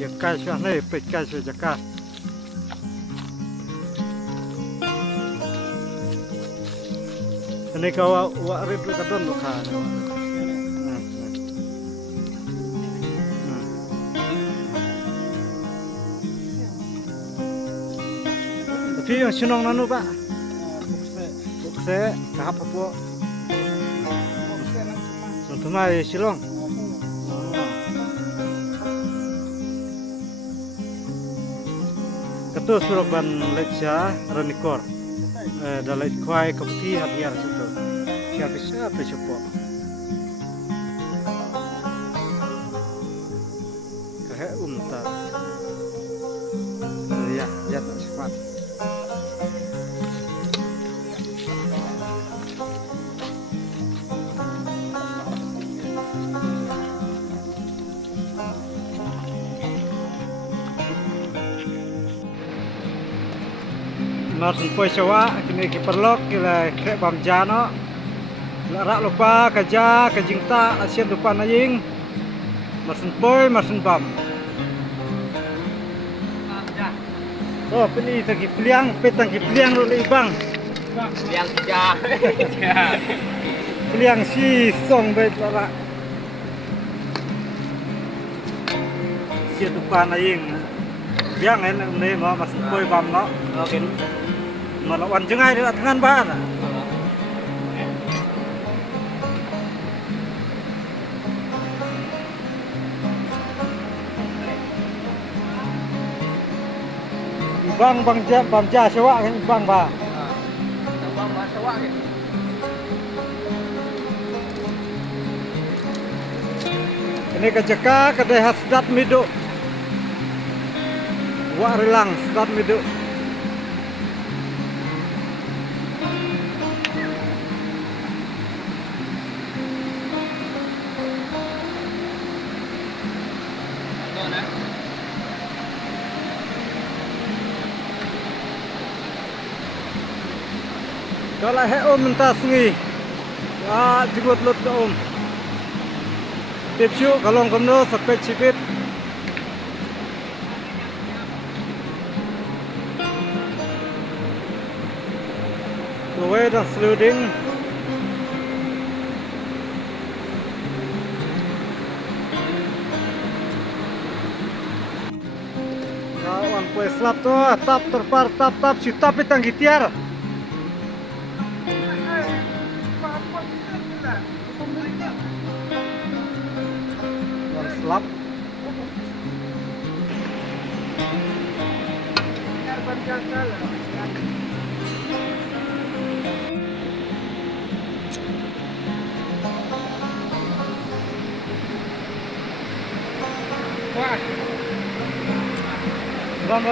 ya kai sya ne pe kai sya jaka ini kau wa rid lu kadon lu kha tapi yang sinong nanu pak bukse kahap apa untuk mai silong ketua surat ban leca renikor dalai kuai keputi hadiah situ siapa siapa cepo kahe umta ya tak cepat Marsun poi sewa kini kiperlok kila krek bamjano rak lupa kerja kejingta asian lupa naying marsun poi marsun bam oh peni tagi peliang petang ki peliang lu ibang peliang tiga peliang si song bet rak asian lupa naying biang en ne mo marsun poi bam no oke melawan jengai di tangan bahan. Bang ja sewa kan bang ba. Bang ba sewa ke. Ini kejeka kedai khas Sedat Miduk. Wak rilang Sedat Miduk. Kalau he minta sungi, jemput lut ke Tipsu kalau kamu sampai cipit. Kowe dah seluding. Kawan kue selap tu, tap terpar tap si tapi tanggi tiar. Selap. Wah. Bang.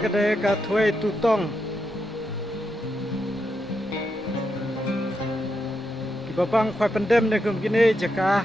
Kedai ka Thuai Tutong. Babang khoi pendem ne kum gini jaka.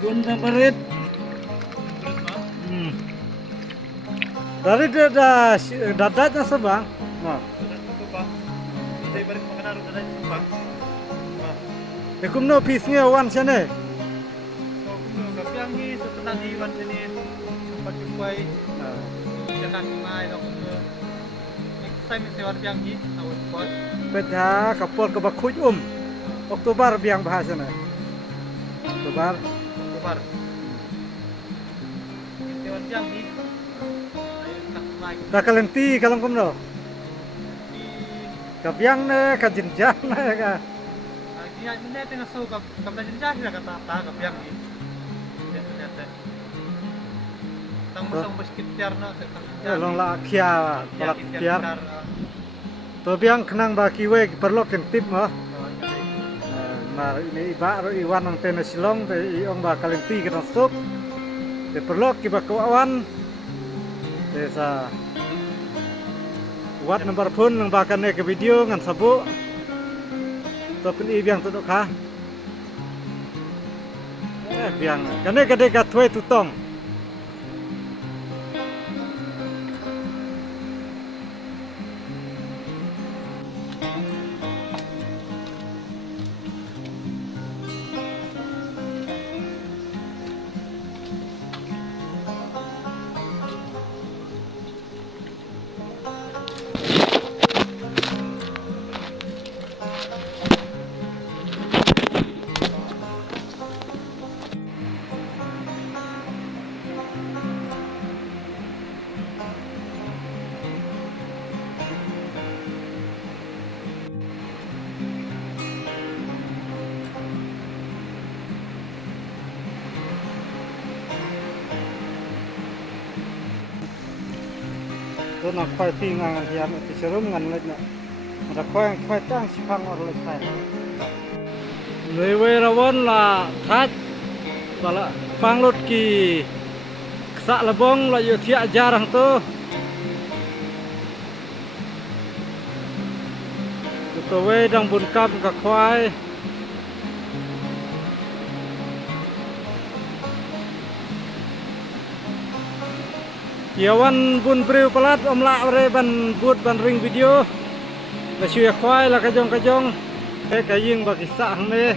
Bunda berit. Dari dadatnya sebang. Nah. Ikum no pisnya wan sana. Peta kapol ke bakuj Oktober biang bahasana. Oktober. Tak kalenti kalau kumno. Kapiang ne kajinjan ne ka. Iya, ini tengah sau kapal jenjah tidak kata kapiang ni. Ternyata. Tang basket tiar na. Long la kia, la tiar. To biang kenang ba kiwe perlu kentip mah. Nah ini iba ro iwan ang tenes silong te iong ba kalenti kita stop. Te perlu kiba kawan. Desa wat nomor pun nang bakan ke video ngan sabu. Topin biang tuduk ha. Biang kane kade ka Thuai Tutong. Tôi nak khoai ti ngang hiam ti serum ngan lek na. Ada khoai tang sipang or lek kai. Lewe rawon la thach bala panglot ki ksa lebong la yo thia jarang to. Towe dang bun kam ka khwai. Yawan bun priu pelat om la re ban but ban ring video. La shuya khwai la kajong kajong. Kaying bagi sa hang ne.